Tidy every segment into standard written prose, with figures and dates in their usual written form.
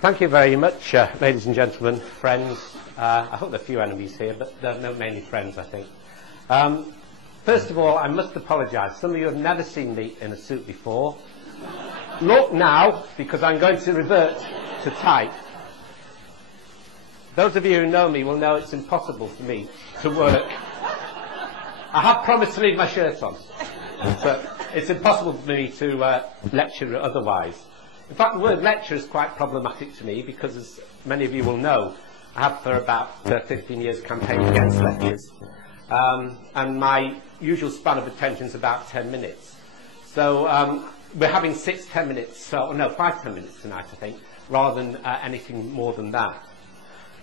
Thank you very much, ladies and gentlemen, friends. I hope there are few enemies here, but there are no mainly friends, I think. First of all, I must apologise. Some of you have never seen me in a suit before. Look now, because I'm going to revert to type. Those of you who know me will know it's impossible for me to work. I have promised to leave my shirt on, but it's impossible for me to lecture otherwise. In fact, the word lecture is quite problematic to me because, as many of you will know, I have for about 15 years campaigned against lectures. And my usual span of attention is about 10 minutes. So we're having 5 10 minutes tonight, I think, rather than anything more than that.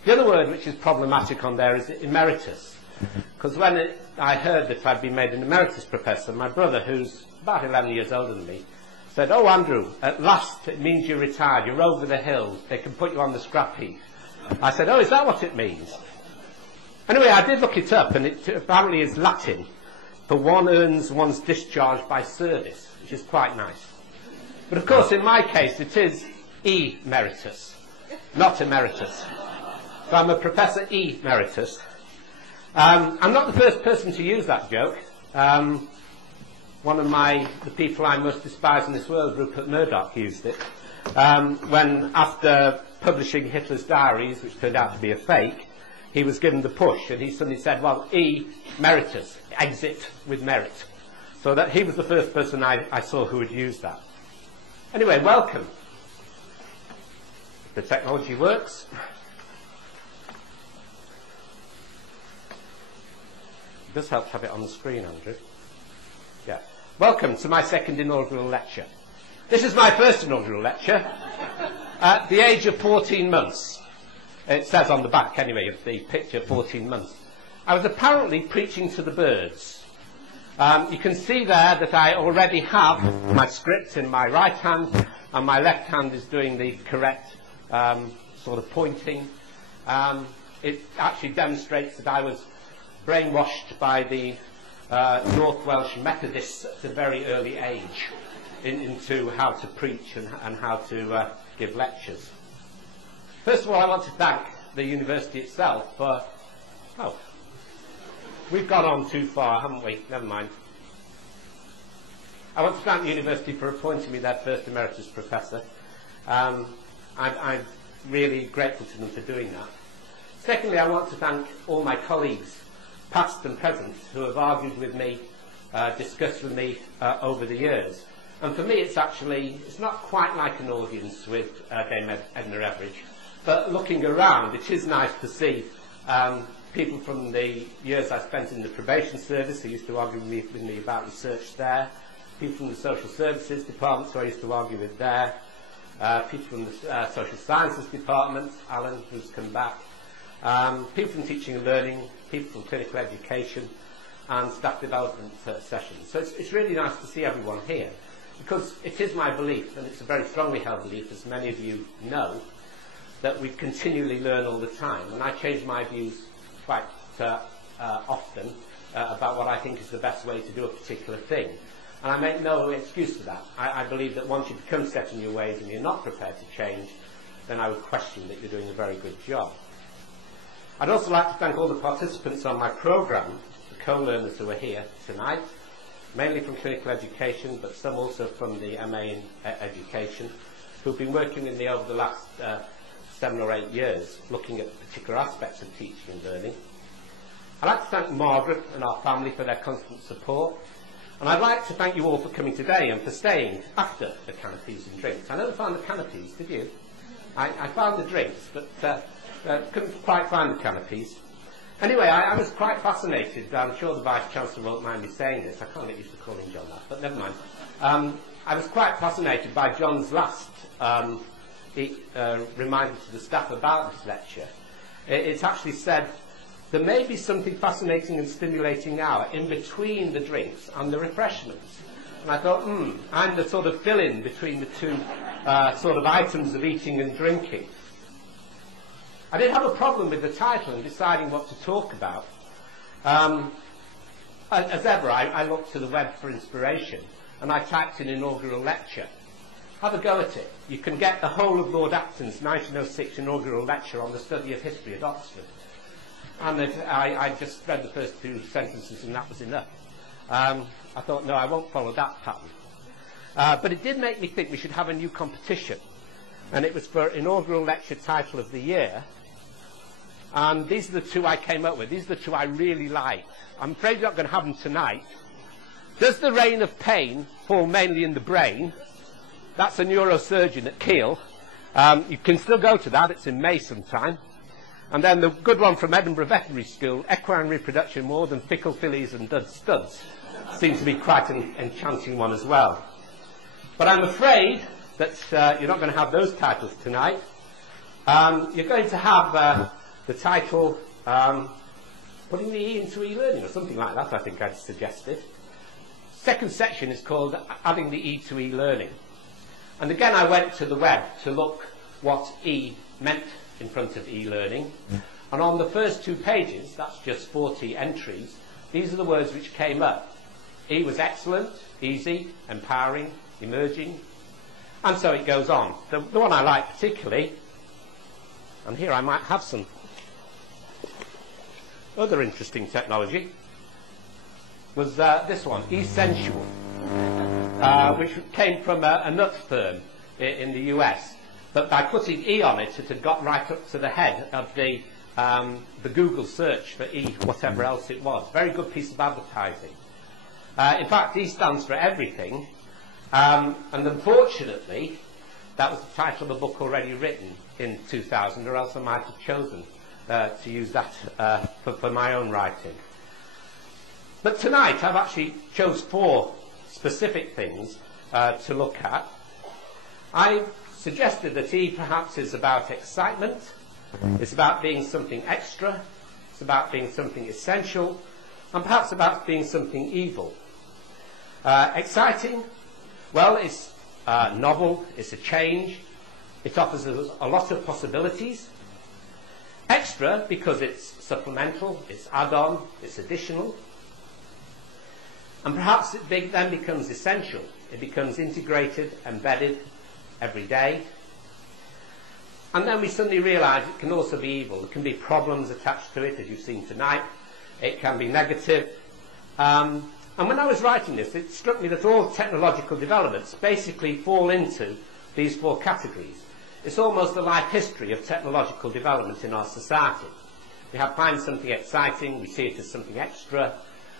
The other word which is problematic on there is emeritus. Because when I heard that I'd been made an emeritus professor, my brother, who's about 11 years older than me, said, "Oh, Andrew, at last it means you're retired, you're over the hill, they can put you on the scrap heap." I said, "Oh, is that what it means?" Anyway, I did look it up, and it apparently is Latin for one earns one's discharge by service, which is quite nice. But of course, in my case, it is emeritus, not emeritus. So I'm a Professor Emeritus. I'm not the first person to use that joke. One of the people I most despise in this world, Rupert Murdoch, used it when, after publishing Hitler's diaries, which turned out to be a fake, he was given the push, and he suddenly said, "Well, emeritus, exit with merit." So that he was the first person I saw who would use that. Anyway, welcome. The technology works. It does help to have it on the screen, Andrew. Yeah. Welcome to my second inaugural lecture. This is my first inaugural lecture at the age of 14 months. It says on the back, anyway, of the picture, 14 months. I was apparently preaching to the birds. You can see there that I already have my script in my right hand, and my left hand is doing the correct sort of pointing. It actually demonstrates that I was brainwashed by the North Welsh Methodists at a very early age into how to preach and how to give lectures. First of all, I want to thank the university itself for... Oh, we've gone on too far, haven't we? Never mind. I want to thank the university for appointing me their first emeritus professor. I'm really grateful to them for doing that. Secondly, I want to thank all my colleagues, past and present, who have argued with me, discussed with me over the years. And for me, it's not quite like an audience with Dame Edna Everidge, but looking around, it is nice to see people from the years I spent in the probation service who used to argue with me about research there, people from the social services department who I used to argue with there, people from the social sciences department, Alan, who's come back, people from teaching and learning, people from clinical education, and staff development sessions. So it's really nice to see everyone here, because it is my belief, and it's a very strongly held belief, as many of you know, that we continually learn all the time. And I change my views quite often about what I think is the best way to do a particular thing. And I make no excuse for that. I believe that once you become set in your ways and you're not prepared to change, then I would question that you're doing a very good job. I'd also like to thank all the participants on my programme, the co-learners who are here tonight, mainly from clinical education, but some also from the MA in education, who've been working with me over the last 7 or 8 years, looking at particular aspects of teaching and learning. I'd like to thank Margaret and our family for their constant support. And I'd like to thank you all for coming today and for staying after the canopies and drinks. I never found the canopies, did you? I found the drinks, but couldn't quite find the canopies. Anyway, I was quite fascinated. I'm sure the Vice-Chancellor won't mind me saying this. I can't get used to calling John that, but never mind. I was quite fascinated by John's last reminder to the staff about this lecture. It's actually said, there may be something fascinating and stimulating now in between the drinks and the refreshments. And I thought, I'm the sort of fill-in between the two sort of items of eating and drinking. I did have a problem with the title and deciding what to talk about. As ever, I looked to the web for inspiration, and I typed in inaugural lecture. have a go at it. You can get the whole of Lord Acton's 1906 inaugural lecture on the study of history at Oxford. And I just read the first 2 sentences and that was enough. I thought, no, I won't follow that pattern. But it did make me think we should have a new competition. And it was for inaugural lecture title of the year. And these are the 2 I came up with. These are the 2 I really like. I'm afraid you're not going to have them tonight. Does the reign of pain fall mainly in the brain? That's a neurosurgeon at Keele. You can still go to that. It's in May sometime. And then the good one from Edinburgh Veterinary School, equine reproduction more than fickle fillies and dud studs. Seems to be quite an enchanting one as well. But I'm afraid that you're not going to have those titles tonight. You're going to have the title Putting the E into E-Learning, or something like that, I think I'd suggested. Second section is called Adding the E to E-Learning. And again, I went to the web to look what E meant in front of e-learning. And on the first 2 pages, that's just 40 entries, these are the words which came up. E was excellent, easy, empowering, emerging, and so it goes on. The one I like particularly, and here I might have some other interesting technology, was this one, Essential, which came from a nut firm in the US. But by putting E on it, it had got right up to the head of the Google search for E, whatever else it was. Very good piece of advertising. In fact, E stands for everything. And unfortunately, that was the title of a book already written in 2000, or else I might have chosen to use that for my own writing. But tonight, I've actually chose 4 specific things to look at. I suggested that E perhaps is about excitement, it's about being something extra, it's about being something essential, and perhaps about being something evil. Exciting, well, it's novel, it's a change, it offers us a lot of possibilities. Extra, because it's supplemental, it's add-on, it's additional. And perhaps it then becomes essential, it becomes integrated, embedded, every day. And then we suddenly realise it can also be evil. There can be problems attached to it, as you've seen tonight. It can be negative. And when I was writing this, it struck me that all technological developments basically fall into these 4 categories. It's almost the life history of technological development in our society. We find something exciting, we see it as something extra,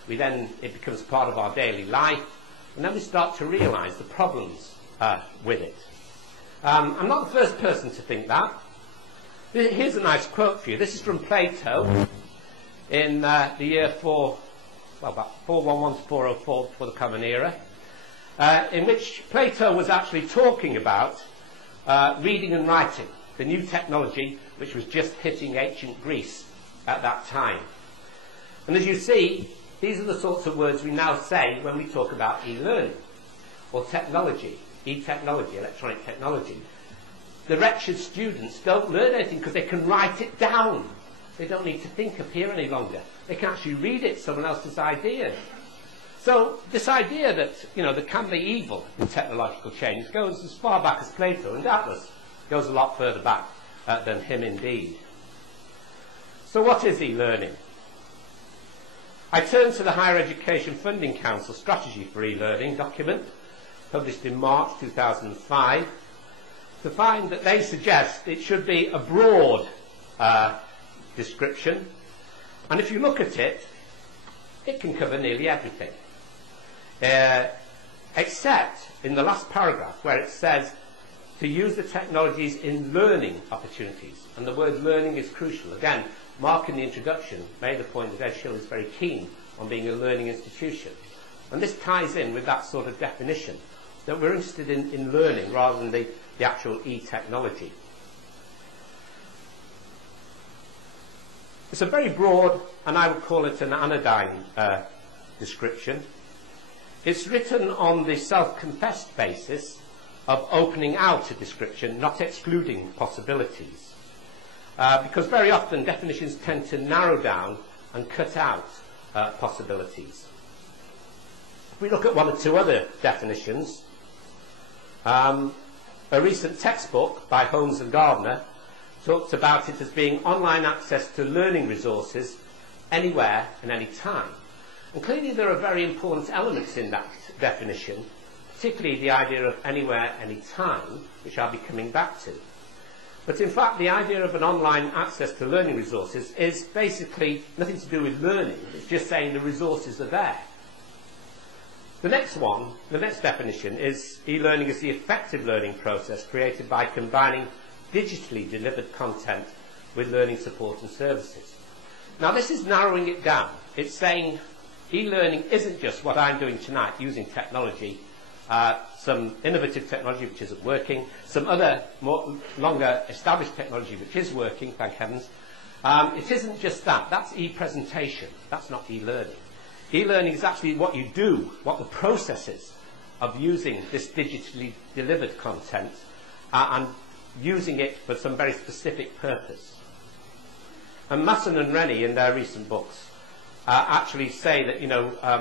it becomes part of our daily life, and then we start to realise the problems with it. I'm not the first person to think that. Here's a nice quote for you. This is from Plato in the year about 411 to 404 before the Common Era, in which Plato was actually talking about reading and writing, the new technology which was just hitting ancient Greece at that time. And as you see, these are the sorts of words we now say when we talk about e-learning or technology. E-technology, electronic technology. The wretched students don't learn anything because they can write it down. They don't need to think up here any longer. They can actually read it, someone else's idea. So this idea that, there can be evil in technological change goes as far back as Plato, and doubtless goes a lot further back than him indeed. So what is e-learning? I turn to the Higher Education Funding Council Strategy for E-Learning document, published in March 2005, to find that they suggest it should be a broad description, and if you look at it, it can cover nearly everything, except in the last paragraph where it says to use the technologies in learning opportunities, and the word learning is crucial. Again, Mark in the introduction made the point that Edge Hill is very keen on being a learning institution, and this ties in with that sort of definition, that we're interested in learning rather than the actual e-technology. It's a very broad, and I would call it an anodyne description. It's written on the self-confessed basis of opening out a description, not excluding possibilities. Because very often definitions tend to narrow down and cut out possibilities. If we look at 1 or 2 other definitions, a recent textbook by Holmes and Gardner talks about it as being online access to learning resources anywhere and any time. And clearly there are very important elements in that definition, particularly the idea of anywhere, any time, which I'll be coming back to. But in fact, the idea of an online access to learning resources is basically nothing to do with learning. It's just saying the resources are there. The next one, the next definition, is e-learning is the effective learning process created by combining digitally delivered content with learning support and services. Now this is narrowing it down. It's saying e-learning isn't just what I'm doing tonight using technology, some innovative technology which isn't working, some other longer established technology which is working, thank heavens. It isn't just that. That's e-presentation. That's not e-learning. E-learning is actually what you do, what the process is of using this digitally delivered content and using it for some very specific purpose. And Masson and Rennie, in their recent books, actually say that,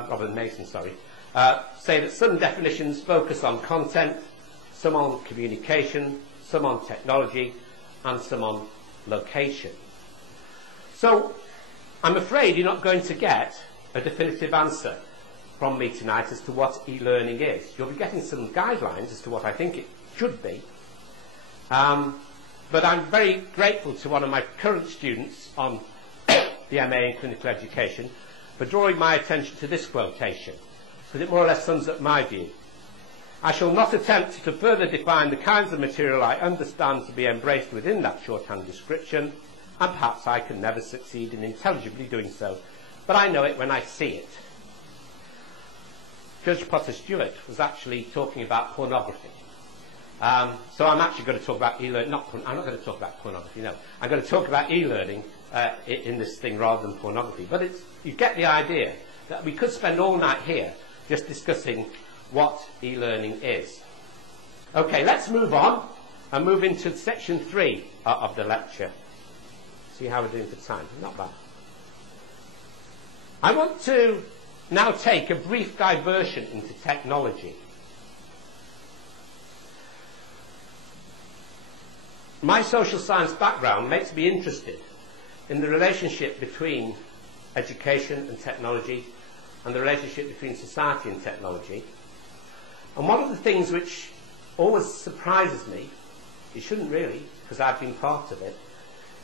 Robert and Mason, sorry, say that some definitions focus on content, some on communication, some on technology, and some on location. So I'm afraid you're not going to get a definitive answer from me tonight as to what e-learning is. You'll be getting some guidelines as to what I think it should be. But I'm very grateful to one of my current students on the MA in Clinical Education for drawing my attention to this quotation, because it more or less sums up my view. I shall not attempt to further define the kinds of material I understand to be embraced within that shorthand description, and perhaps I can never succeed in intelligibly doing so, but I know it when I see it. Judge Potter Stewart was actually talking about pornography. So I'm actually going to talk about e-learning. I'm not going to talk about pornography, no. I'm going to talk about e-learning in this thing rather than pornography. But you get the idea that we could spend all night here just discussing what e-learning is. Okay, let's move on and move into section 3 of the lecture. See how we're doing for time. Not bad. I want to now take a brief diversion into technology. My social science background makes me interested in the relationship between education and technology and the relationship between society and technology. And one of the things which always surprises me, it shouldn't really, because I've been part of it,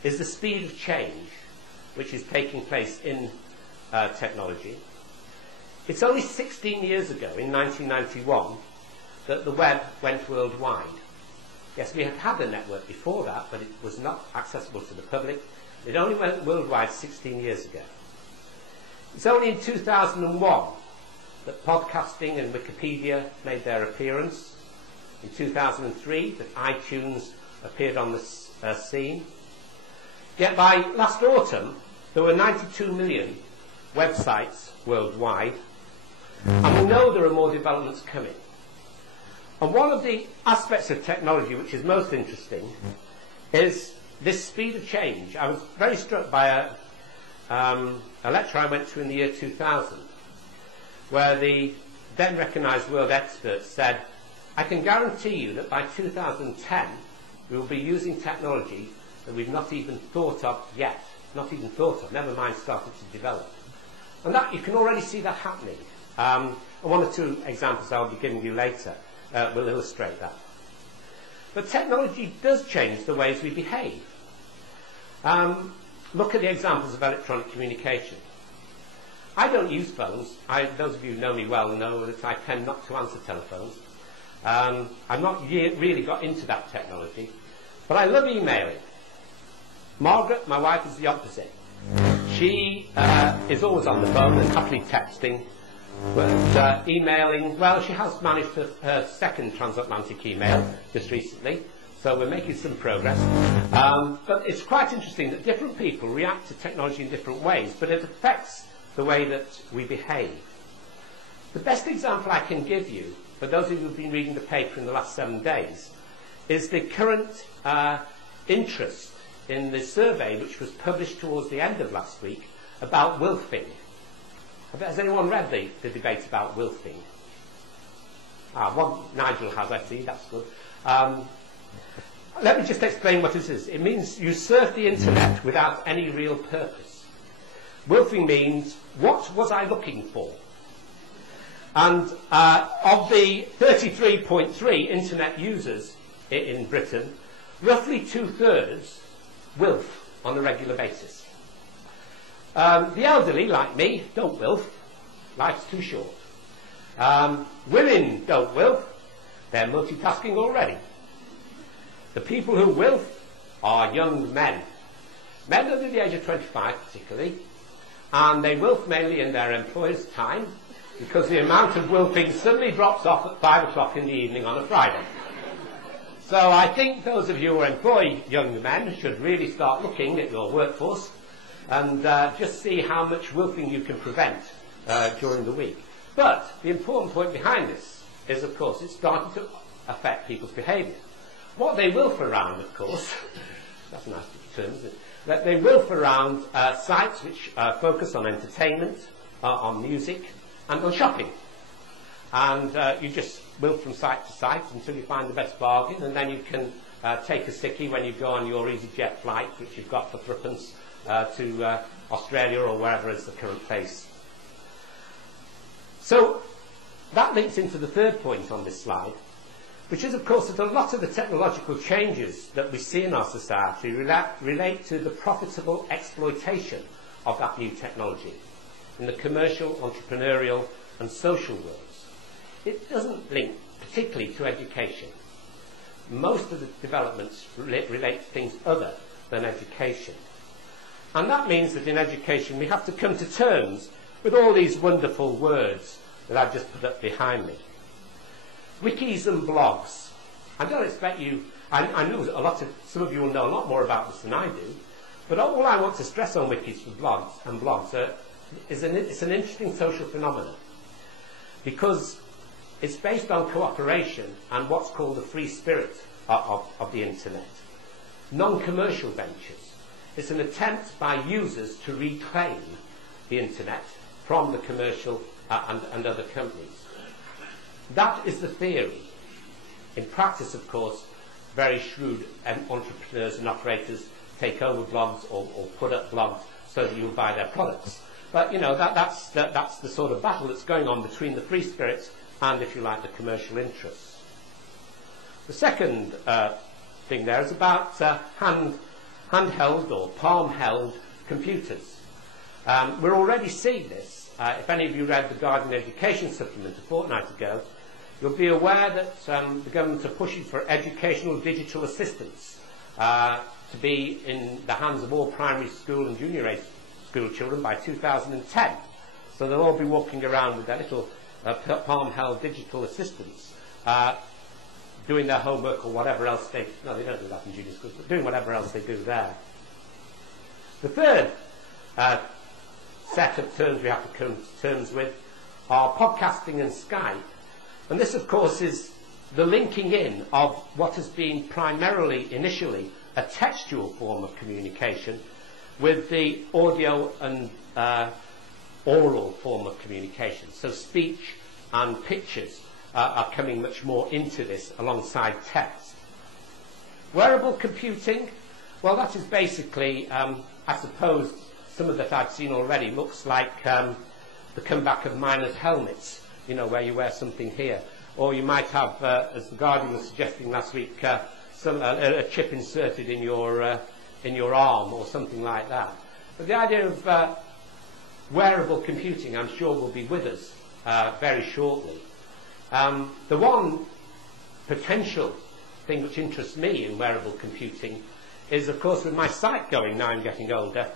is the speed of change which is taking place in technology. It's only 16 years ago, in 1991, that the web went worldwide. Yes, we had a network before that, but it was not accessible to the public. It only went worldwide 16 years ago. It's only in 2001 that podcasting and Wikipedia made their appearance. In 2003, that iTunes appeared on the scene. Yet by last autumn, there were 92 million websites worldwide, and we know there are more developments coming. And one of the aspects of technology which is most interesting is this speed of change. I was very struck by a lecture I went to in the year 2000, where the then recognised world experts said, I can guarantee you that by 2010 we will be using technology that we've not even thought of yet. Not even thought of, never mind started to develop. And that you can already see that happening. And one or two examples I'll be giving you later will illustrate that. But technology does change the ways we behave. Look at the examples of electronic communication. I don't use phones. Those of you who know me well know that I tend not to answer telephones. I've not really got into that technology, but I love emailing. Margaret, my wife, is the opposite. She is always on the phone and happily texting, but emailing, well, she has managed her second transatlantic email just recently, so we're making some progress. But it's quite interesting that different people react to technology in different ways, but it affects the way that we behave. The best example I can give you, for those of you who've been reading the paper in the last 7 days, is the current interest in the survey which was published towards the end of last week about wilfing. Has anyone read the debate about wilfing? Nigel has, I see, that's good. Let me just explain what it is. It means you surf the internet without any real purpose. Wilfing means, what was I looking for? And of the 33.3 internet users in Britain, roughly 2/3 wilf on a regular basis. The elderly, like me, don't wilf. Life's too short. Women don't wilf. They're multitasking already. The people who wilf are young men. Men under the age of 25 particularly. And they wilf mainly in their employer's time, because the amount of wilfing suddenly drops off at 5 o'clock in the evening on a Friday. So I think those of you who employ young men should really start looking at your workforce and just see how much wilfing you can prevent during the week. But the important point behind this is, of course, it's starting to affect people's behaviour. What they wilf around, of course, that's a nice term, isn't it? That they wilf around sites which focus on entertainment, on music, and on shopping. And you just wilf from site to site until you find the best bargain, and then you can take a sickie when you go on your EasyJet flight, which you've got for threepence, to Australia or wherever is the current place. So that links into the third point on this slide, which is, of course, that a lot of the technological changes that we see in our society relate to the profitable exploitation of that new technology in the commercial, entrepreneurial and social worlds. It doesn't link particularly to education. Most of the developments relate to things other than education. And that means that in education we have to come to terms with all these wonderful words that I've just put up behind me. Wikis and blogs. I don't expect you, I know some of you will know a lot more about this than I do, but all I want to stress on wikis and blogs it's an interesting social phenomenon, because it's based on cooperation and what's called the free spirit of the internet. Non-commercial ventures. It's an attempt by users to reclaim the internet from the commercial and other companies. That is the theory. In practice, of course, very shrewd entrepreneurs and operators take over blogs or put up blogs so that you'll buy their products. But, you know, that's the sort of battle that's going on between the free spirits and, if you like, the commercial interests. The second thing there is about handheld or palm-held computers. We're already seeing this. If any of you read the Guardian Education Supplement a fortnight ago, you'll be aware that the government are pushing for educational digital assistance to be in the hands of all primary school and junior age school children by 2010. So they'll all be walking around with their little palm-held digital assistants, doing their homework or whatever else they don't do that in junior schools, but doing whatever else they do there. The third set of terms we have to come to terms with are podcasting and Skype. And this, of course, is the linking in of what has been primarily, initially, a textual form of communication with the audio and oral form of communication. So speech and pictures are coming much more into this alongside text. Wearable computing, well, that is basically, I suppose, some of that I've seen already looks like the comeback of miners' helmets, you know, where you wear something here. Or you might have, as the Guardian was suggesting last week, a chip inserted in your arm or something like that. But the idea of wearable computing, I'm sure, will be with us very shortly. The one potential thing which interests me in wearable computing is, of course, with my sight going, now I'm getting older,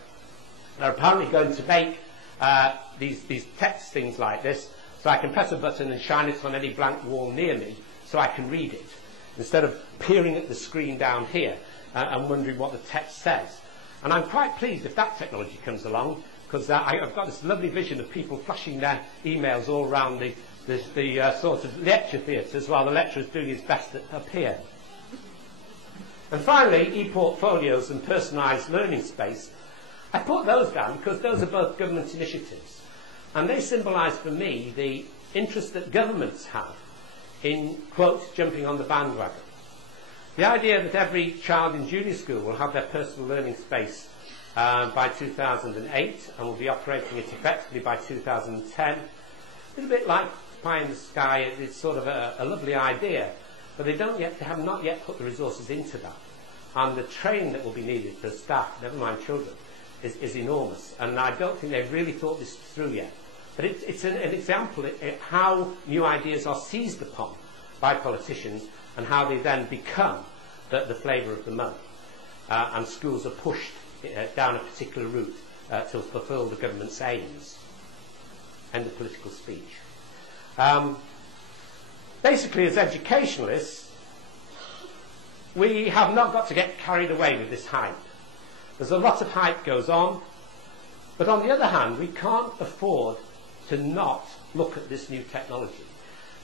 they're apparently going to make these text things like this, so I can press a button and shine it on any blank wall near me so I can read it, instead of peering at the screen down here and wondering what the text says. And I'm quite pleased if that technology comes along, because I've got this lovely vision of people flashing their emails all around the sort of lecture theatres while the lecturer is doing his best up here. And finally, e-portfolios and personalised learning space. I put those down because those are both government initiatives. And they symbolise for me the interest that governments have in, quote, jumping on the bandwagon. The idea that every child in junior school will have their personal learning space by 2008 and will be operating it effectively by 2010 is a bit like pie in the sky. It's sort of a lovely idea, but they have not yet put the resources into that. And the training that will be needed for staff, never mind children, is enormous. And I don't think they've really thought this through yet. But it's an example of how new ideas are seized upon by politicians and how they then become the flavour of the month. And schools are pushed down a particular route to fulfil the government's aims. End of political speech. Basically, as educationalists, we have not got to get carried away with this hype. There's a lot of hype goes on, but on the other hand, we can't afford to not look at this new technology.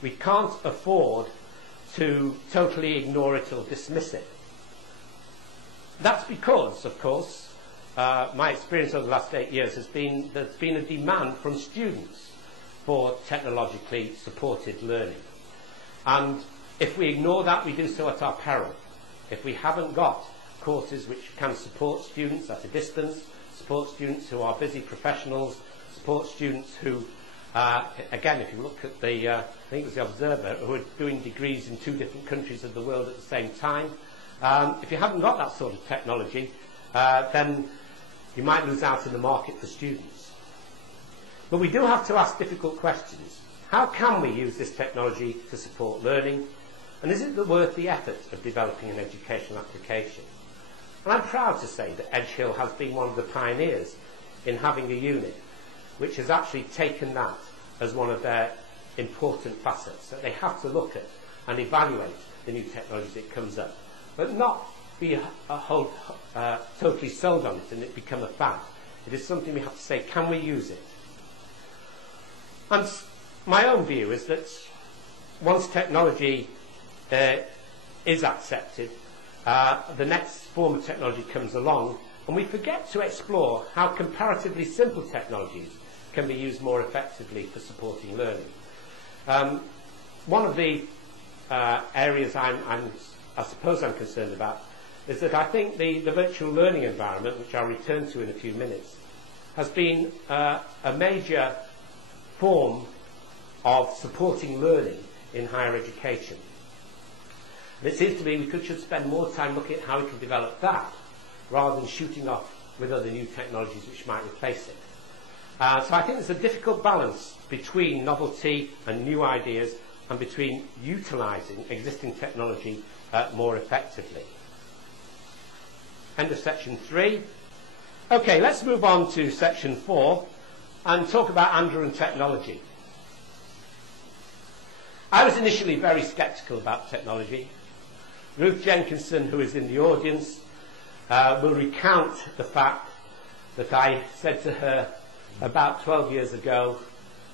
We can't afford to totally ignore it or dismiss it. That's because, of course, my experience over the last 8 years has been there's been a demand from students for technologically supported learning. And if we ignore that, we do so at our peril. If we haven't got courses which can support students at a distance, support students who are busy professionals, support students who, again, if you look at the, I think it was the Observer, who are doing degrees in 2 different countries of the world at the same time. If you haven't got that sort of technology, then you might lose out in the market for students. But we do have to ask difficult questions. How can we use this technology to support learning? And is it worth the effort of developing an educational application? And I'm proud to say that Edge Hill has been one of the pioneers in having a unit which has actually taken that as one of their important facets, that they have to look at and evaluate the new technology that comes up, but not be totally sold on it and it become a fad. It is something we have to say, can we use it? And my own view is that once technology is accepted, the next form of technology comes along, and we forget to explore how comparatively simple technologies can be used more effectively for supporting learning. One of the areas I suppose I'm concerned about is that I think the virtual learning environment, which I'll return to in a few minutes, has been a major form of supporting learning in higher education. And it seems to me we should spend more time looking at how we can develop that rather than shooting off with other new technologies which might replace it. So I think there's a difficult balance between novelty and new ideas and between utilising existing technology more effectively. End of section 3. Okay, let's move on to section 4 and talk about Andrew and technology. I was initially very sceptical about technology. Ruth Jenkinson, who is in the audience, will recount the fact that I said to her about 12 years ago,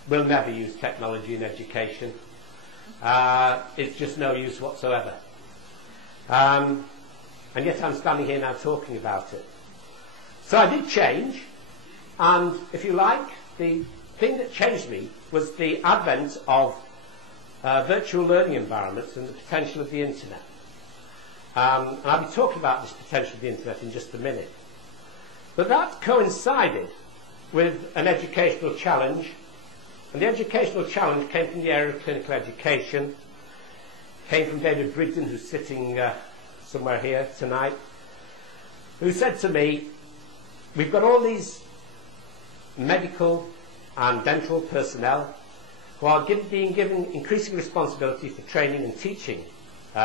we'll never use technology in education. It's just no use whatsoever. And yet I'm standing here now talking about it. So I did change, and if you like, the thing that changed me was the advent of virtual learning environments and the potential of the internet. And I'll be talking about this potential of the internet in just a minute. But that coincided with an educational challenge, and the educational challenge came from the area of clinical education, came from David Brigden, who's sitting somewhere here tonight, who said to me, we've got all these medical and dental personnel who are being given increasing responsibility for training and teaching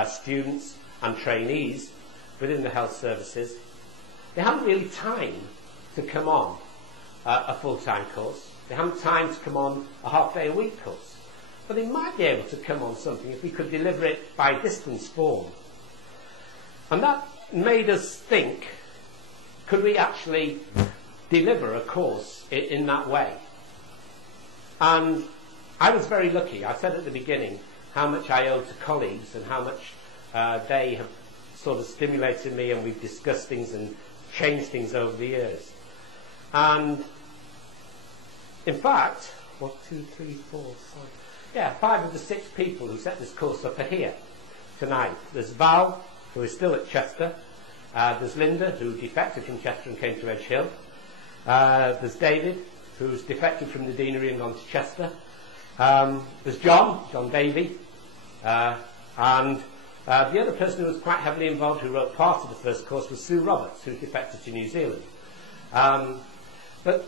students and trainees within the health services. They haven't really time to come on a full-time course. They haven't time to come on a half-day-a-week course. But they might be able to come on something if we could deliver it by distance form. And that made us think, could we actually deliver a course in that way? And I was very lucky. I said at the beginning how much I owe to colleagues and how much they have sort of stimulated me, and we've discussed things and changed things over the years. And in fact, 1, 2, 3, 4, 5, yeah, 5 of the 6 people who set this course up are here tonight. There's Val, who is still at Chester. There's Linda, who defected from Chester and came to Edge Hill. There's David, who's defected from the deanery and gone to Chester. There's John Davey, and the other person who was quite heavily involved, who wrote part of the first course, was Sue Roberts, who defected to New Zealand. But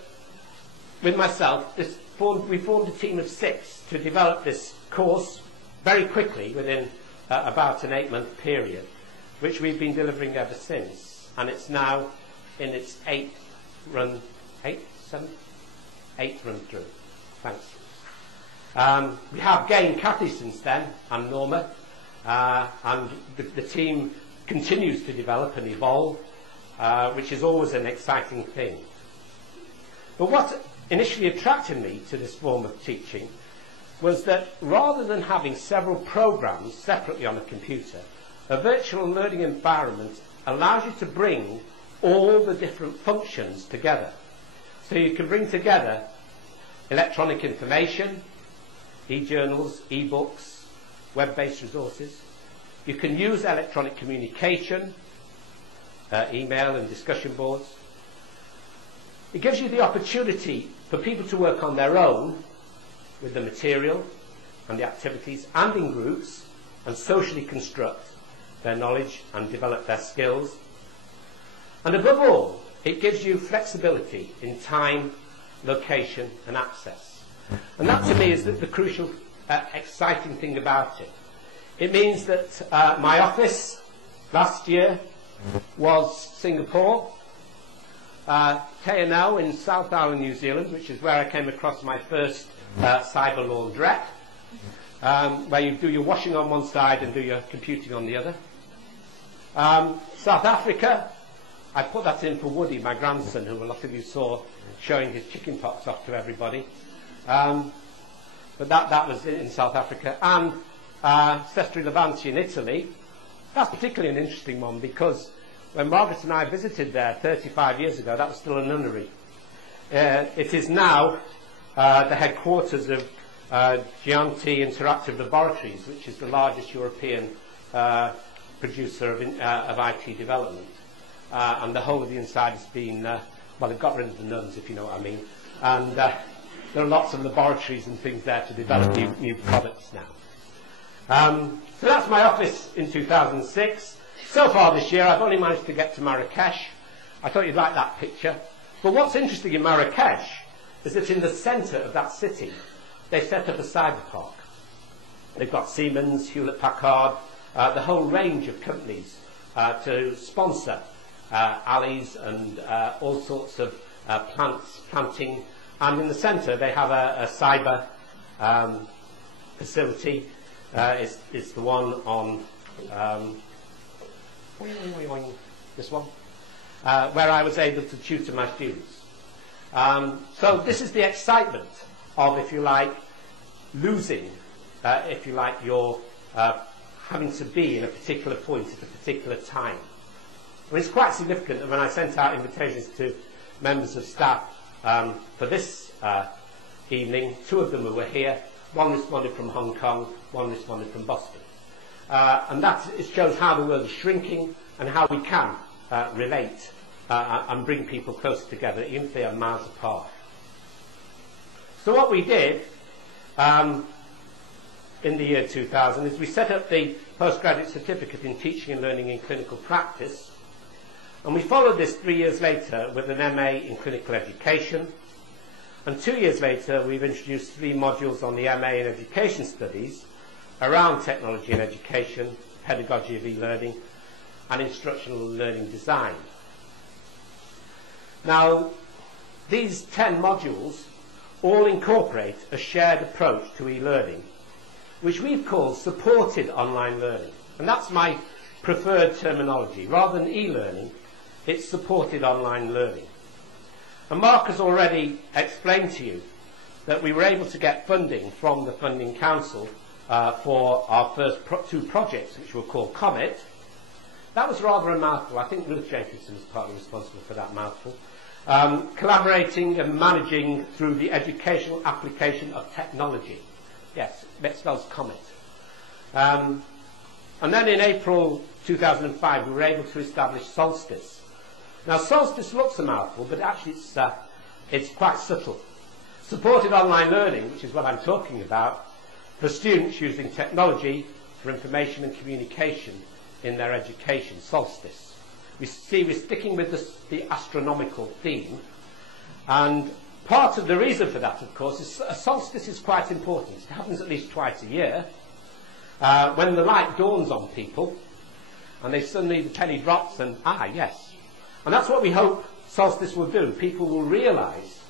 with myself, we formed a team of 6 to develop this course very quickly within about an 8-month period, which we've been delivering ever since. And it's now in its 8th run through. Thanks. We have gained Kathy since then, and Norma, and the team continues to develop and evolve, which is always an exciting thing. But what initially attracted me to this form of teaching was that rather than having several programs separately on a computer, a virtual learning environment allows you to bring all the different functions together. So you can bring together electronic information, e-journals, e-books, web-based resources. You can use electronic communication, email and discussion boards. It gives you the opportunity for people to work on their own with the material and the activities and in groups and socially construct their knowledge and develop their skills. And above all, it gives you flexibility in time, location and access. And that to me is the crucial, exciting thing about it. It means that my office last year was Singapore, KNL in South Island, New Zealand, which is where I came across my first cyber laundrette, where you do your washing on one side and do your computing on the other. South Africa, I put that in for Woody, my grandson, who a lot of you saw showing his chicken pox off to everybody. But that was in South Africa. And Sestri Levanti in Italy. That's particularly an interesting one because when Margaret and I visited there 35 years ago, that was still a nunnery. It is now the headquarters of Gianti Interactive Laboratories, which is the largest European producer of IT development. And the whole of the inside has been, well, they've got rid of the nuns, if you know what I mean. And there are lots of laboratories and things there to develop new products now. So that's my office in 2006. So far this year, I've only managed to get to Marrakesh. I thought you'd like that picture. But what's interesting in Marrakesh is that in the centre of that city, they set up a cyber park. They've got Siemens, Hewlett-Packard, the whole range of companies to sponsor alleys and all sorts of planting. And in the centre, they have a cyber facility. It's the one on this one, where I was able to tutor my students. So this is the excitement of, if you like, losing, if you like, your having to be in a particular point at a particular time. I mean, it's quite significant that when I sent out invitations to members of staff for this evening, 2 of them who were here, one responded from Hong Kong, one responded from Boston. And that it shows how the world is shrinking and how we can relate and bring people closer together, even if they are miles apart. So what we did in the year 2000 is we set up the postgraduate certificate in teaching and learning in clinical practice, and we followed this 3 years later with an MA in clinical education, and 2 years later we've introduced 3 modules on the MA in education studies around technology and education, pedagogy of e-learning and instructional learning design. Now these 10 modules all incorporate a shared approach to e-learning, which we've called supported online learning. And that's my preferred terminology. Rather than e-learning, it's supported online learning. And Mark has already explained to you that we were able to get funding from the Funding Council for our first 2 projects, which were called Comet. That was rather a mouthful. I think Ruth Jacobson was partly responsible for that mouthful. Collaborating and managing through the educational application of technology. Yes, that spells Comet. And then in April 2005, we were able to establish Solstice. Now, Solstice looks a mouthful, but actually it's quite subtle. Supported online learning, which is what I'm talking about, for students using technology for information and communication in their education, Solstice. We're sticking with the astronomical theme, and part of the reason for that, of course, is a solstice is quite important. It happens at least twice a year, when the light dawns on people, and they suddenly, the penny drops, and yes. And that's what we hope Solstice will do. People will realise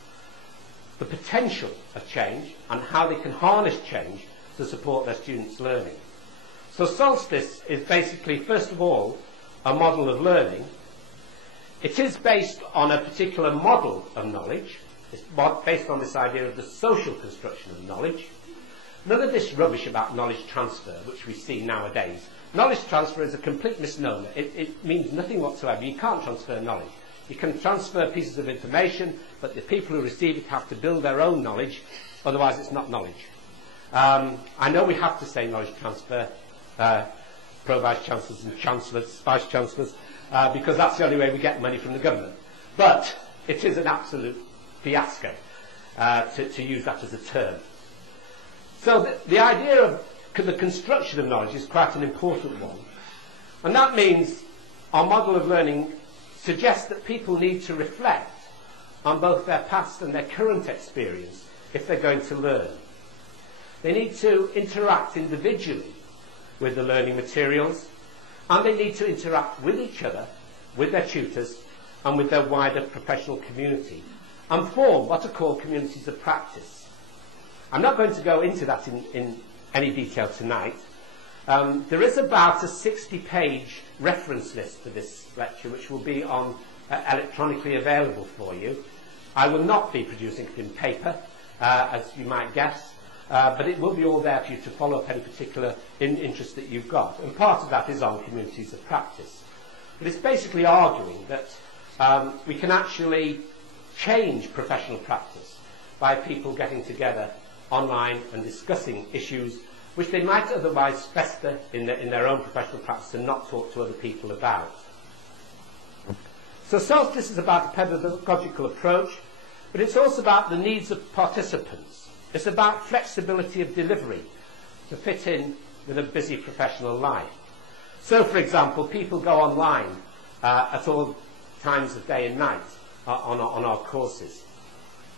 the potential of change and how they can harness change to support their students' learning. So Solstice is basically, first of all, a model of learning. It is based on a particular model of knowledge. It's based on this idea of the social construction of knowledge. None of this rubbish about knowledge transfer, which we see nowadays. Knowledge transfer is a complete misnomer. It means nothing whatsoever. You can't transfer knowledge. You can transfer pieces of information, but the people who receive it have to build their own knowledge, otherwise it's not knowledge. I know we have to say knowledge transfer, pro-vice chancellors and chancellors, vice chancellors, because that's the only way we get money from the government. But it is an absolute fiasco to use that as a term. So the idea of the construction of knowledge is quite an important one. And that means our model of learning suggests that people need to reflect on both their past and their current experience if they're going to learn. They need to interact individually with the learning materials, and they need to interact with each other, with their tutors, and with their wider professional community, and form what are called communities of practice. I'm not going to go into that in any detail tonight. There is about a 60-page reference list for this lecture, which will be electronically available for you. I will not be producing it in paper, as you might guess, but it will be all there for you to follow up any particular interest that you've got. And part of that is on communities of practice. But it's basically arguing that we can actually change professional practice by people getting together online and discussing issues which they might otherwise fester in their own professional practice and not talk to other people about. So Solstice is about a pedagogical approach, but it's also about the needs of participants. It's about flexibility of delivery to fit in with a busy professional life. So, for example, people go online at all times of day and night on our courses.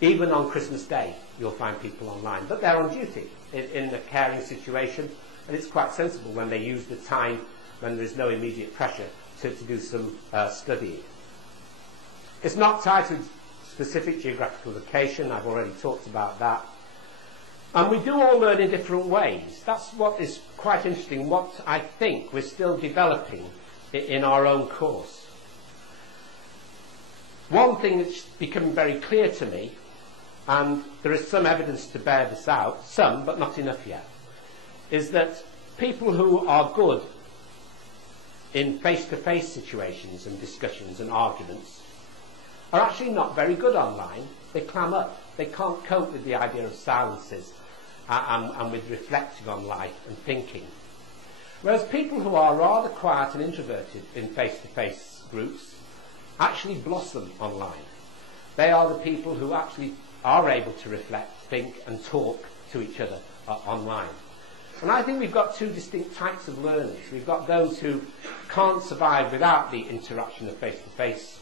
Even on Christmas Day, you'll find people online. But they're on duty in a caring situation, and it's quite sensible when they use the time when there's no immediate pressure to do some studying. It's not tied to a specific geographical location. I've already talked about that. And we do all learn in different ways. That's what is quite interesting, what I think we're still developing in our own course. One thing that's becoming very clear to me, and there is some evidence to bear this out, some, but not enough yet, is that people who are good in face-to-face situations and discussions and arguments are actually not very good online. They clam up. They can't cope with the idea of silences and with reflecting on life and thinking. Whereas people who are rather quiet and introverted in face-to-face groups actually blossom online. They are the people who actually are able to reflect, think and talk to each other online. And I think we've got two distinct types of learners. We've got those who can't survive without the interaction of face-to-face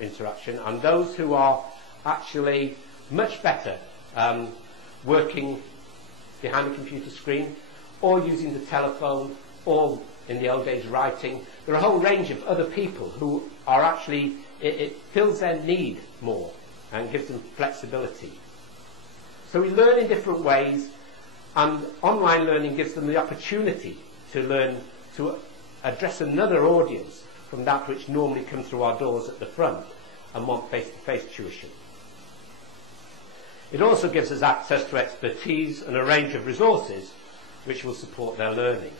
interaction, and those who are actually much better working behind a computer screen, or using the telephone, or in the old days writing. There are a whole range of other people who are actually, it fills their need more and gives them flexibility. So we learn in different ways, and online learning gives them the opportunity to learn to address another audience from that which normally comes through our doors at the front and want face-to-face tuition. It also gives us access to expertise and a range of resources which will support their learning.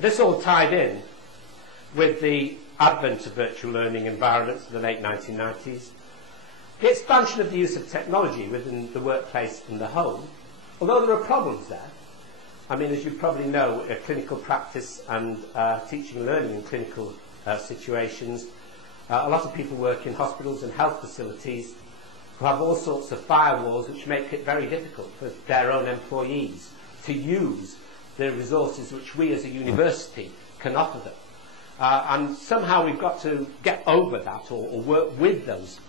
This all tied in with the advent of virtual learning environments in the late 1990s, the expansion of the use of technology within the workplace and the home. Although there are problems there, I mean, as you probably know, clinical practice and teaching and learning in clinical situations, a lot of people work in hospitals and health facilities who have all sorts of firewalls which make it very difficult for their own employees to use the resources which we as a university can offer them. And somehow we've got to get over that, or work with those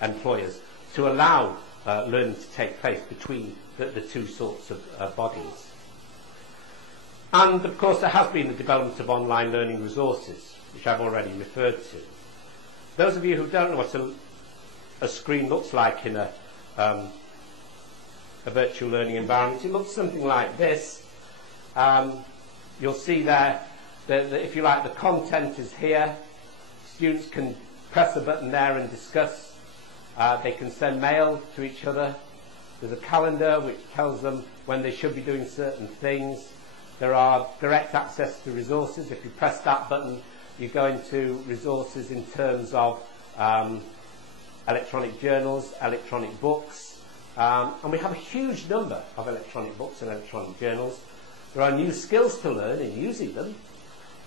employers to allow learning to take place between the two sorts of bodies. And of course there has been the development of online learning resources, which I've already referred to. Those of you who don't know what a screen looks like in a virtual learning environment, it looks something like this. You'll see there that, if you like, the content is here. Students can press a button there and discuss. They can send mail to each other. There's a calendar which tells them when they should be doing certain things. There are direct access to resources. If you press that button, you go into resources in terms of electronic journals, electronic books, and we have a huge number of electronic books and electronic journals. There are new skills to learn in using them,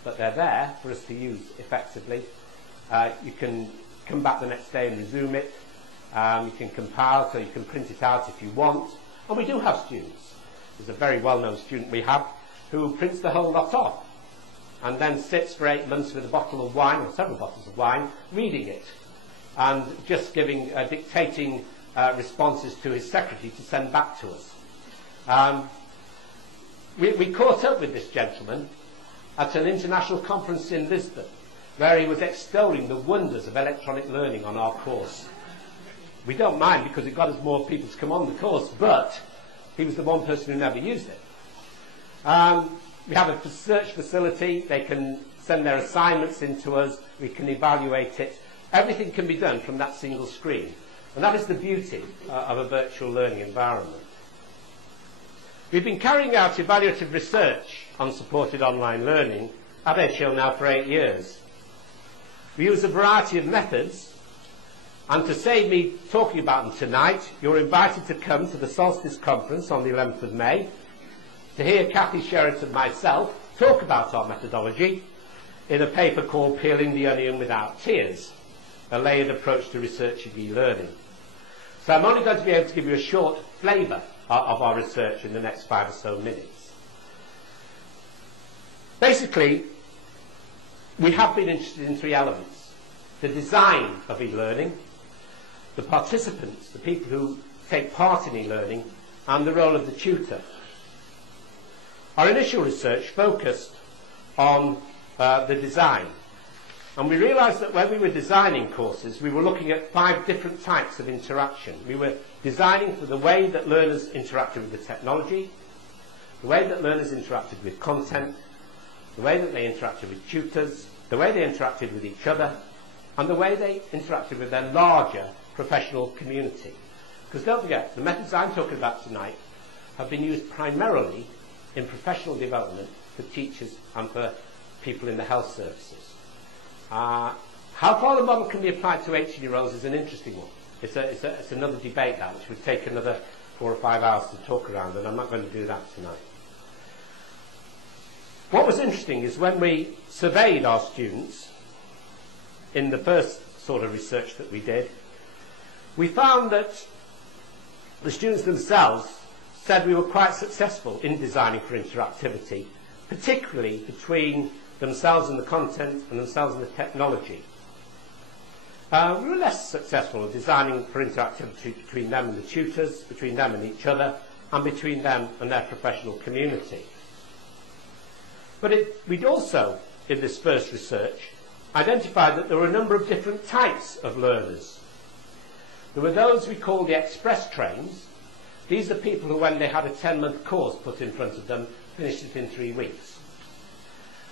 but they're there for us to use effectively. You can come back the next day and resume it. You can compile, so you can print it out if you want. And we do have students. There's a very well-known student we have who prints the whole lot off and then sits for 8 months with a bottle of wine, or several bottles of wine, reading it and just dictating responses to his secretary to send back to us. We caught up with this gentleman at an international conference in Lisbon, where he was extolling the wonders of electronic learning on our course. We don't mind because it got us more people to come on the course, but he was the one person who never used it. We have a research facility. They can send their assignments in to us. We can evaluate it. Everything can be done from that single screen. And that is the beauty of a virtual learning environment. We've been carrying out evaluative research on supported online learning at Edgehill now for 8 years. We use a variety of methods, and to save me talking about them tonight, you're invited to come to the Solstice Conference on the 11th of May to hear Kathy Sherritt and myself talk about our methodology in a paper called Peeling the Onion Without Tears, a layered approach to research in e-learning. So I'm only going to be able to give you a short flavour of our research in the next 5 or so minutes. Basically, we have been interested in 3 elements: the design of e-learning, the participants, the people who take part in e-learning, and the role of the tutor. Our initial research focused on the design, and we realised that when we were designing courses, we were looking at 5 different types of interaction. We were designing for the way that learners interacted with the technology, the way that learners interacted with content, the way that they interacted with tutors, the way they interacted with each other, and the way they interacted with their larger professional community. Because don't forget, the methods I'm talking about tonight have been used primarily in professional development for teachers and for people in the health services. How far the model can be applied to 18-year-olds is an interesting one. It's another debate that, which would take another 4 or 5 hours to talk around, and I'm not going to do that tonight. What was interesting is when we surveyed our students in the first sort of research that we did, we found that the students themselves said we were quite successful in designing for interactivity, particularly between themselves and the content and themselves and the technology. We were less successful in designing for interactivity between them and the tutors, between them and each other, and between them and their professional community. But we'd also, in this first research, identified that there were a number of different types of learners. There were those we call the express trains. These are people who, when they had a 10-month course put in front of them, finished it in 3 weeks,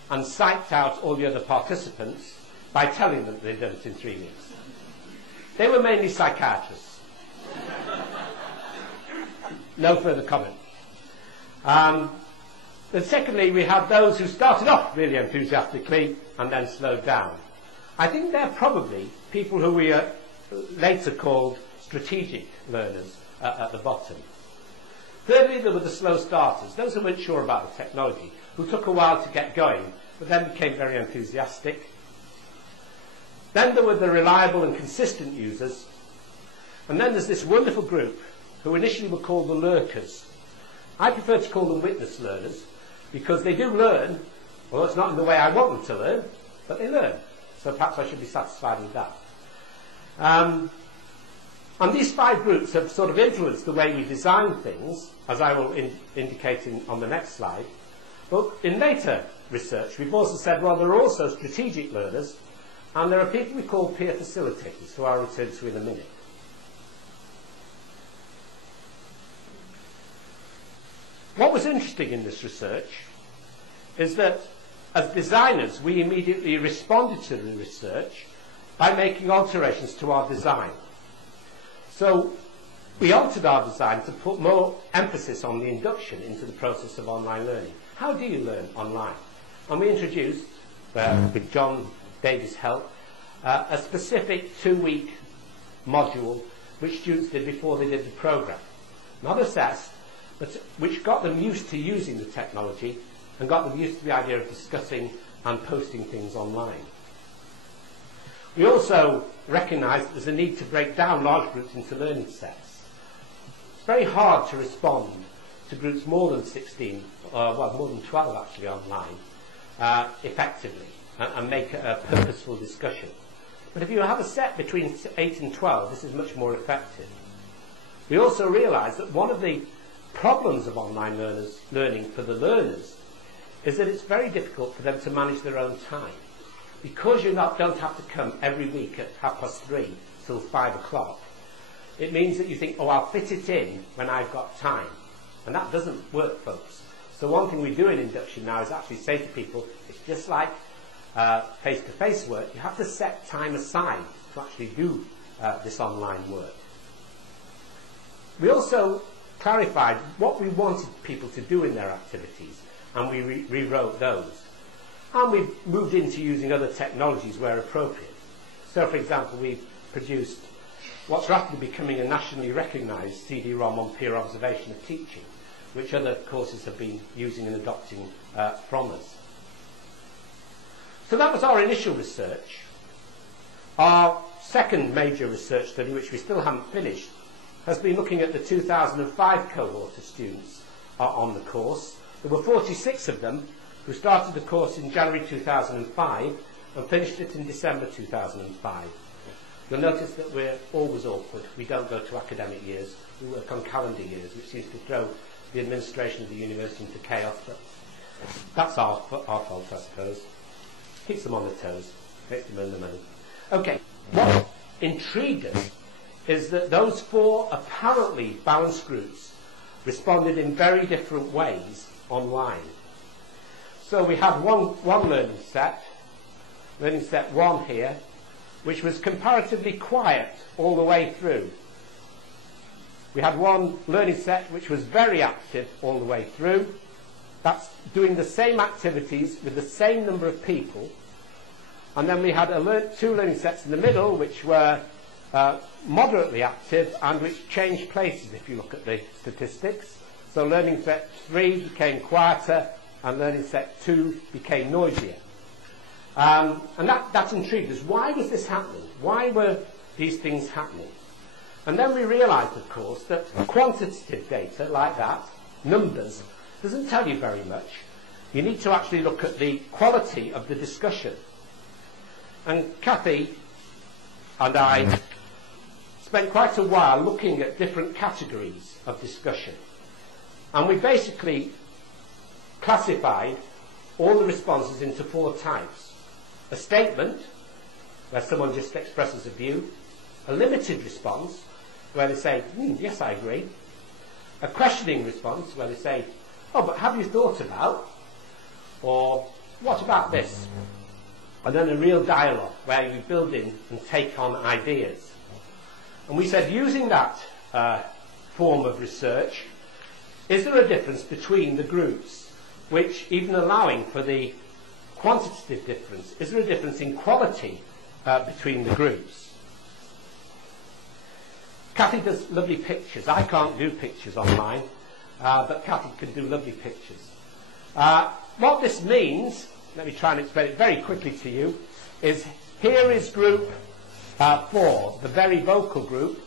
and psyched out all the other participants by telling them they'd done it in 3 weeks. They were mainly psychiatrists. No further comment. Then secondly, we had those who started off really enthusiastically and then slowed down. I think they're probably people who we later called strategic learners at the bottom. Thirdly, there were the slow starters, those who weren't sure about the technology, who took a while to get going, but then became very enthusiastic. Then there were the reliable and consistent users. And then there's this wonderful group who initially were called the lurkers. I prefer to call them witness learners because they do learn, although it's not in the way I want them to learn, but they learn. So perhaps I should be satisfied with that. And these 5 groups have sort of influenced the way we design things, as I will indicate on the next slide. But in later research, we've also said, well, there are also strategic learners, and there are people we call peer facilitators, who I'll return to in a minute. What was interesting in this research is that as designers, we immediately responded to the research by making alterations to our design. So we altered our design to put more emphasis on the induction into the process of online learning. How do you learn online? And we introduced, with John Davies' help, a specific 2-week module which students did before they did the program. Not assessed, but which got them used to using the technology and got them used to the idea of discussing and posting things online. We also recognised that there's a need to break down large groups into learning sets. It's very hard to respond to groups more than 16, well, more than 12 actually online, effectively, and make a purposeful discussion. But if you have a set between 8 and 12, this is much more effective. We also realised that one of the problems of online learning for the learners is that it's very difficult for them to manage their own time. Because you don't have to come every week at 3:30 till 5 o'clock, it means that you think, oh, I'll fit it in when I've got time. And that doesn't work, folks. So one thing we do in induction now is actually say to people, it's just like face-to-face work. You have to set time aside to actually do this online work. We also clarified what we wanted people to do in their activities, and we rewrote those. And we've moved into using other technologies where appropriate. So, for example, we've produced what's rapidly becoming a nationally recognised CD-ROM on peer observation of teaching, which other courses have been using and adopting from us. So that was our initial research. Our second major research study, which we still haven't finished, has been looking at the 2005 cohort of students on the course. There were 46 of them who started the course in January 2005 and finished it in December 2005. You'll notice that we're always awkward. We don't go to academic years. We work on calendar years, which seems to throw the administration of the university into chaos. But that's our fault, I suppose. Keeps them on their toes. Makes them earn the money. Okay, what intrigued us is that those 4 apparently balanced groups responded in very different ways online. So we had one learning set 1 here, which was comparatively quiet all the way through. We had one learning set which was very active all the way through. That's doing the same activities with the same number of people. And then we had 2 learning sets in the middle which were moderately active and which changed places if you look at the statistics. So learning set 3 became quieter and learning set 2 became noisier. And that intrigued us. Why was this happening? Why were these things happening? And then we realised, of course, that quantitative data like that, numbers, doesn't tell you very much. You need to actually look at the quality of the discussion. And Kathy and I spent quite a while looking at different categories of discussion. And we basically classified all the responses into 4 types. A statement, where someone just expresses a view. A limited response, where they say, yes, I agree. A questioning response, where they say, oh, but have you thought about? Or, what about this? And then a real dialogue, where you build in and take on ideas. And we said, using that form of research, is there a difference between the groups, which, even allowing for the quantitative difference, is there a difference in quality between the groups? Kathy does lovely pictures. I can't do pictures online. but Kathy can do lovely pictures. What this means, let me try and explain it very quickly to you, is here is group 4, the very vocal group,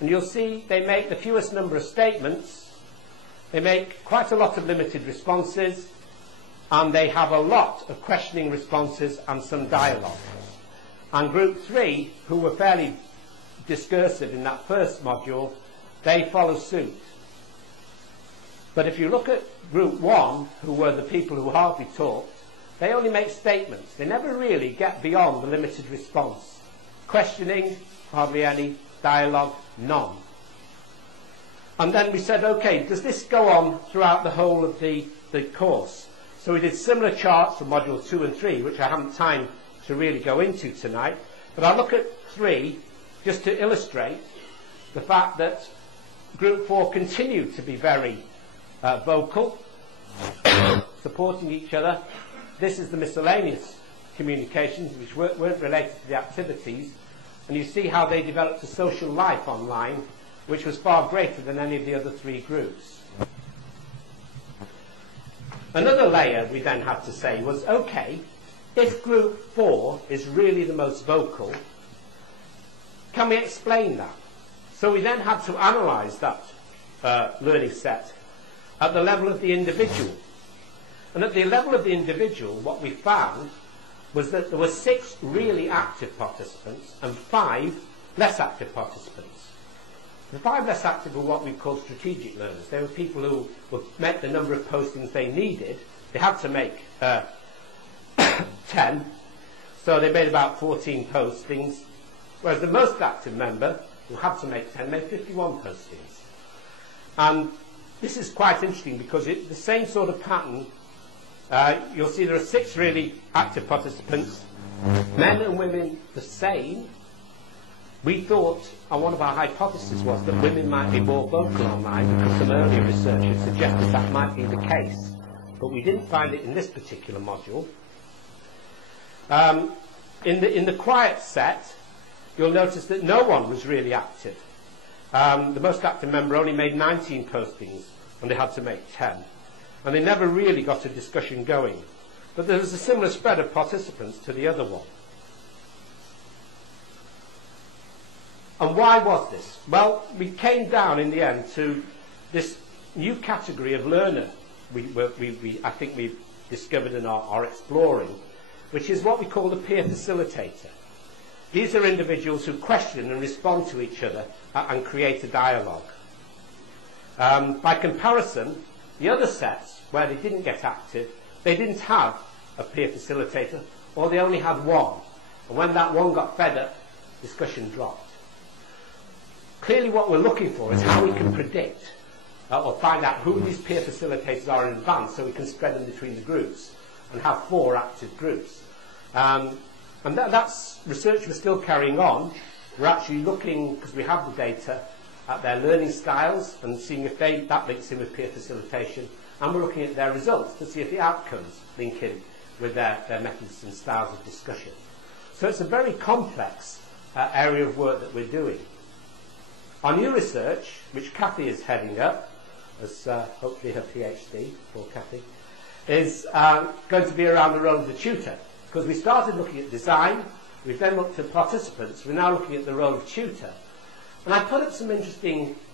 and you'll see they make the fewest number of statements, they make quite a lot of limited responses, and they have a lot of questioning responses and some dialogue. And group 3, who were fairly discursive in that first module, they follow suit. But if you look at group 1, who were the people who hardly talked, they only make statements. They never really get beyond the limited response. Questioning, hardly any. Dialogue, none. And then we said, okay, does this go on throughout the whole of the course? So we did similar charts for module 2 and 3, which I haven't time to really go into tonight. But I'll look at 3 just to illustrate the fact that group 4 continued to be very vocal, supporting each other. This is the miscellaneous communications, which weren't related to the activities. And you see how they developed a social life online, which was far greater than any of the other 3 groups. Another layer we then had to say was, okay, if group 4 is really the most vocal, can we explain that? So we then had to analyse that learning set at the level of the individual. And at the level of the individual, what we found was that there were 6 really active participants and 5 less active participants. The 5 less active were what we call strategic learners. They were people who met the number of postings they needed. They had to make 10, so they made about 14 postings, whereas the most active member, who had to make 10, made 51 postings. And this is quite interesting because it's the same sort of pattern. You'll see there are 6 really active participants, men and women the same. We thought, and one of our hypotheses was that women might be more vocal online because some earlier research had suggested that might be the case. But we didn't find it in this particular module. In the quiet set, you'll notice that no one was really active. The most active member only made 19 postings, and they had to make 10. And they never really got a discussion going. But there was a similar spread of participants to the other one. And why was this? Well, we came down in the end to this new category of learner I think we've discovered and are exploring, which is what we call the peer facilitator. These are individuals who question and respond to each other and create a dialogue. By comparison, the other sets, where they didn't get active, they didn't have a peer facilitator, or they only had one. And when that one got fed up, discussion dropped. Clearly what we're looking for is how we can predict or find out who these peer facilitators are in advance so we can spread them between the groups and have 4 active groups. And that's research we're still carrying on. We're actually looking, because we have the data, at their learning styles and seeing if that links in with peer facilitation. And we're looking at their results to see if the outcomes link in with their methods and styles of discussion. So it's a very complex area of work that we're doing. Our new research, which Kathy is heading up, as hopefully her PhD, poor Kathy, is going to be around the role of the tutor. Because we started looking at design, we've then looked at participants, we're now looking at the role of tutor. And I put up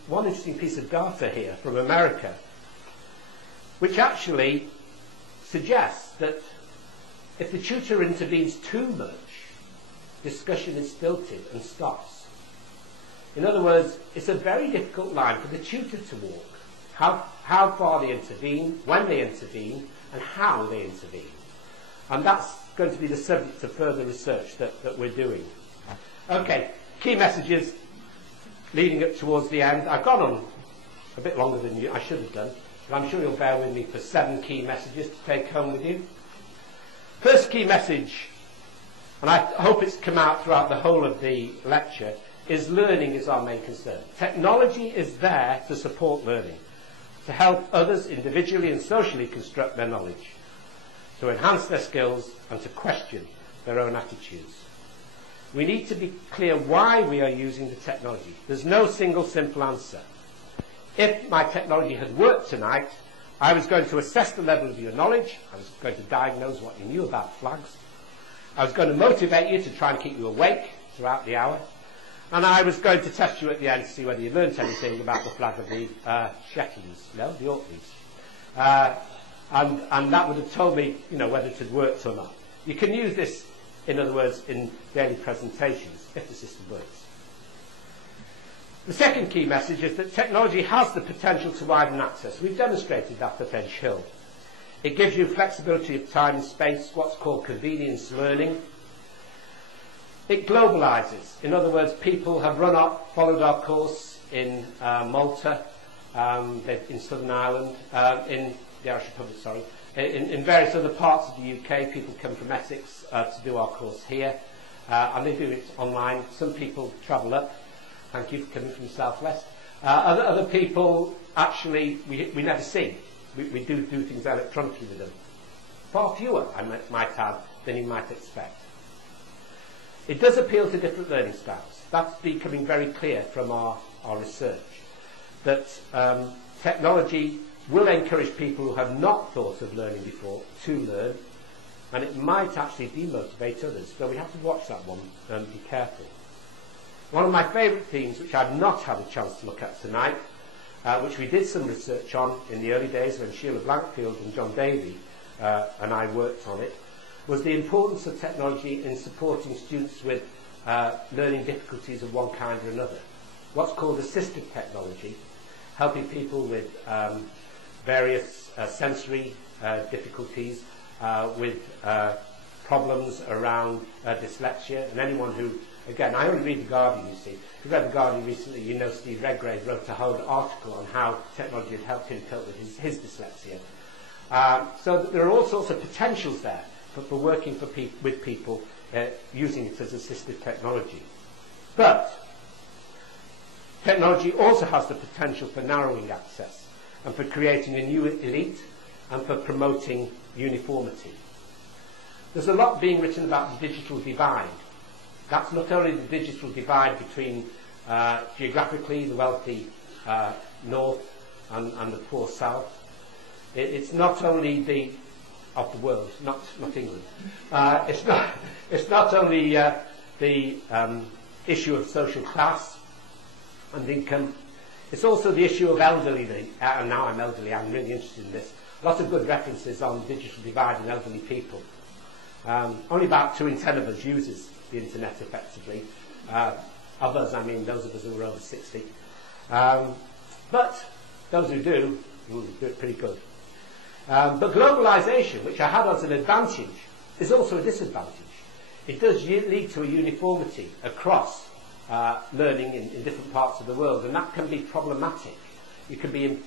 one interesting piece of data here from America, which actually suggests that if the tutor intervenes too much, discussion is stilted and stops. In other words, it's a very difficult line for the tutor to walk. How far they intervene, when they intervene, and how they intervene. And that's going to be the subject of further research that we're doing. Okay, key messages leading up towards the end. I've gone on a bit longer than I should have done, but I'm sure you'll bear with me for 7 key messages to take home with you. First key message, and I hope it's come out throughout the whole of the lecture, is learning is our main concern. Technology is there to support learning, to help others individually and socially construct their knowledge, to enhance their skills and to question their own attitudes. We need to be clear why we are using the technology. There's no single simple answer. if my technology has worked tonight, I was going to assess the level of your knowledge. I was going to diagnose what you knew about flags. I was going to motivate you to try and keep you awake throughout the hour. And I was going to test you at the end to see whether you learnt anything about the flag of the Shetlands, no, the Orkneys. And that would have told me, whether it had worked or not. You can use this, in other words, in daily presentations, if the system works. The second key message is that technology has the potential to widen access. We've demonstrated that at Edge Hill. It gives you flexibility of time and space, what's called convenience learning. It globalizes. In other words, people have followed our course in Malta, in Southern Ireland, in the Irish Republic, sorry. In various other parts of the UK, people come from Essex to do our course here, and they do it online. Some people travel up. Thank you for coming from the southwest. Other people, actually, we never see. We do things electronically with them. Far fewer, I might add, than you might expect. It does appeal to different learning styles. That's becoming very clear from our research, that technology will encourage people who have not thought of learning before to learn, and it might actually demotivate others. So we have to watch that one and be careful. One of my favourite themes, which I've not had a chance to look at tonight, which we did some research on in the early days when Sheila Blankfield and John Davey and I worked on it, was the importance of technology in supporting students with learning difficulties of one kind or another. What's called assistive technology, helping people with various sensory difficulties, with problems around dyslexia, and anyone who, again, I only read The Guardian, you see. If you've read The Guardian recently, you know Steve Redgrave wrote a whole article on how technology had helped him cope with his dyslexia. So there are all sorts of potentials there for working with people using it as assistive technology. But technology also has the potential for narrowing access and for creating a new elite and for promoting uniformity. There's a lot being written about the digital divide. That's not only the digital divide between geographically the wealthy north and the poor south. It's not only of the world, not England. It's not only the issue of social class and income. It's also the issue of elderly. And now I'm elderly, I'm really interested in this. Lots of good references on digital divide and elderly people. Only about 2 in 10 of us uses the internet effectively. Of us, I mean those of us who are over 60. But those who do it pretty good. But globalization, which I had as an advantage, is also a disadvantage. It does lead to a uniformity across learning in different parts of the world, and that can be problematic. You can be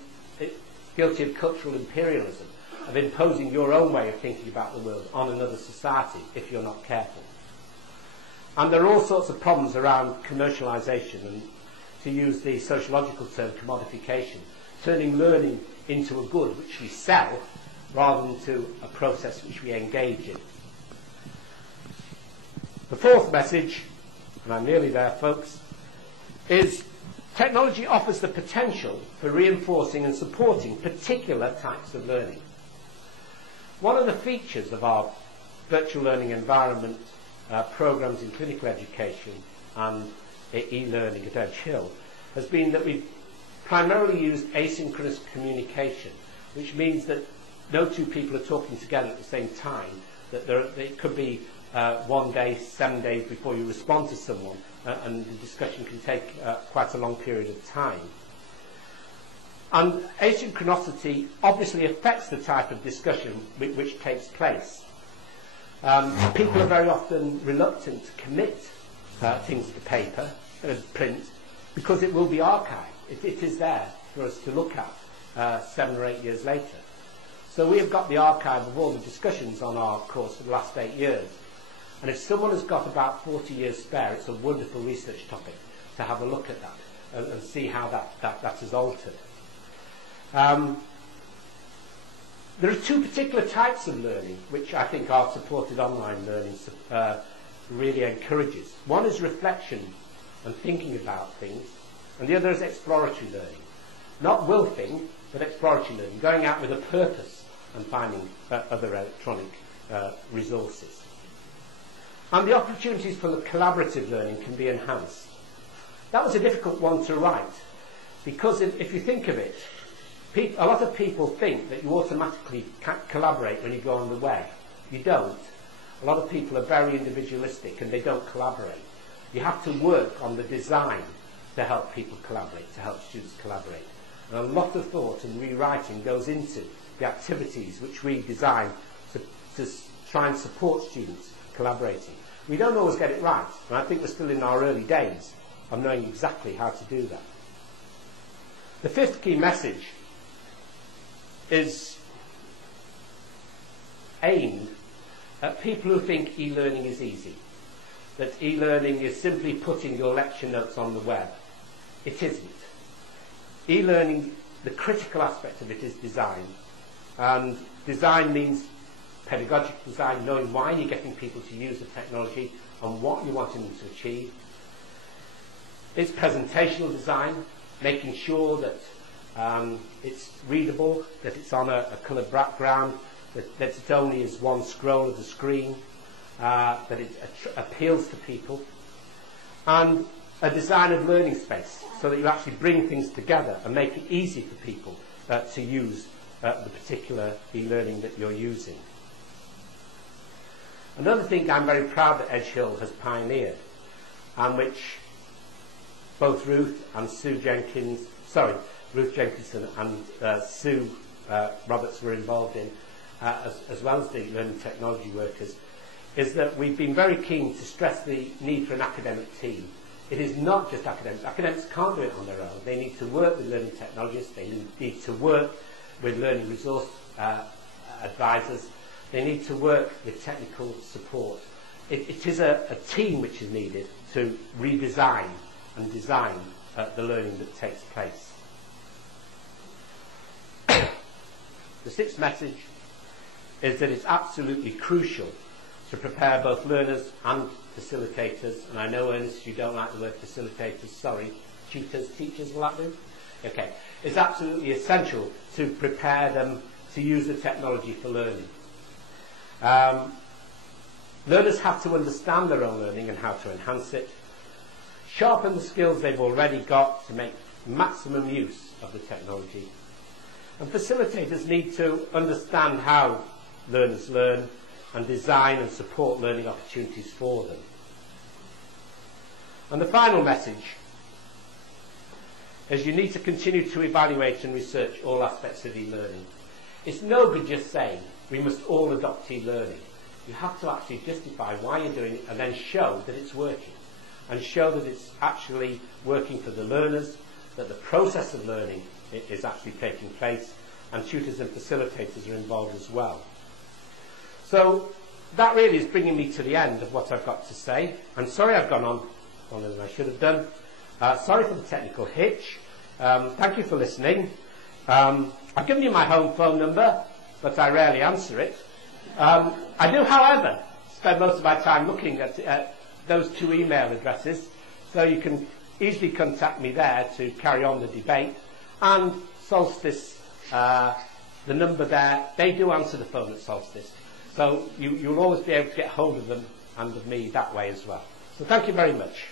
guilty of cultural imperialism, of imposing your own way of thinking about the world on another society if you're not careful. And there are all sorts of problems around commercialization and, to use the sociological term, commodification, turning learning into a good which we sell rather than to a process which we engage in. The fourth message, and I'm nearly there, folks, is technology offers the potential for reinforcing and supporting particular types of learning. One of the features of our virtual learning environment programs in clinical education and e-learning at Edge Hill has been that we've primarily used asynchronous communication, which means that no two people are talking together at the same time, that it could be 1 day, 7 days before you respond to someone, and the discussion can take quite a long period of time. And asynchronicity obviously affects the type of discussion which takes place. People are very often reluctant to commit things to paper and print because it will be archived. It is there for us to look at 7 or 8 years later. So we have got the archive of all the discussions on our course for the last 8 years. And if someone has got about 40 years spare, it's a wonderful research topic to have a look at that and see how that has altered. There are 2 particular types of learning which I think our supported online learning really encourages. One is reflection and thinking about things, and the other is exploratory learning. Not wilfing, but exploratory learning, going out with a purpose and finding other electronic resources. And the opportunities for the collaborative learning can be enhanced. That was a difficult one to write, because if you think of it, a lot of people think that you automatically collaborate when you go on the web. You don't. A lot of people are very individualistic and they don't collaborate. You have to work on the design to help people collaborate, to help students collaborate. And a lot of thought and rewriting goes into the activities which we design to try and support students collaborating. We don't always get it right, and I think we're still in our early days of knowing exactly how to do that. The fifth key message is aimed at people who think e-learning is easy, that e-learning is simply putting your lecture notes on the web. It isn't. E-learning, the critical aspect of it is design. And design means pedagogic design, knowing why you're getting people to use the technology and what you're wanting them to achieve. It's presentational design, making sure that it's readable, that it's on a coloured background, that it only is one scroll of the screen, that it appeals to people, and a design of learning space so that you actually bring things together and make it easy for people to use the particular e-learning that you're using. Another thing I'm very proud that Edge Hill has pioneered, and which both Ruth Jenkinson and Sue Roberts were involved in, as well as the learning technology workers, is that we've been very keen to stress the need for an academic team. It is not just academics. Academics can't do it on their own. They need to work with learning technologists. They need to work with learning resource advisors. They need to work with technical support. It is a team which is needed to redesign and design the learning that takes place. The sixth message is that it's absolutely crucial to prepare both learners and facilitators. And I know, Ernest, you don't like the word facilitators, sorry. Tutors, teachers, will that do? Okay. It's absolutely essential to prepare them to use the technology for learning. Learners have to understand their own learning and how to enhance it, sharpen the skills they've already got to make maximum use of the technology. And facilitators need to understand how learners learn and design and support learning opportunities for them. And the final message is you need to continue to evaluate and research all aspects of e-learning. It's no good just saying we must all adopt e-learning. You have to actually justify why you're doing it and then show that it's working, and show that it's actually working for the learners, that the process of learning is actually taking place, and tutors and facilitators are involved as well. So that really is bringing me to the end of what I've got to say. I'm sorry I've gone on longer than I should have done. Sorry for the technical hitch. Thank you for listening. I've given you my home phone number, but I rarely answer it. I do, however, spend most of my time looking at those two email addresses, so you can easily contact me there to carry on the debate. And Solstice, the number there, they do answer the phone at Solstice. So you'll always be able to get hold of them and of me that way as well. So thank you very much.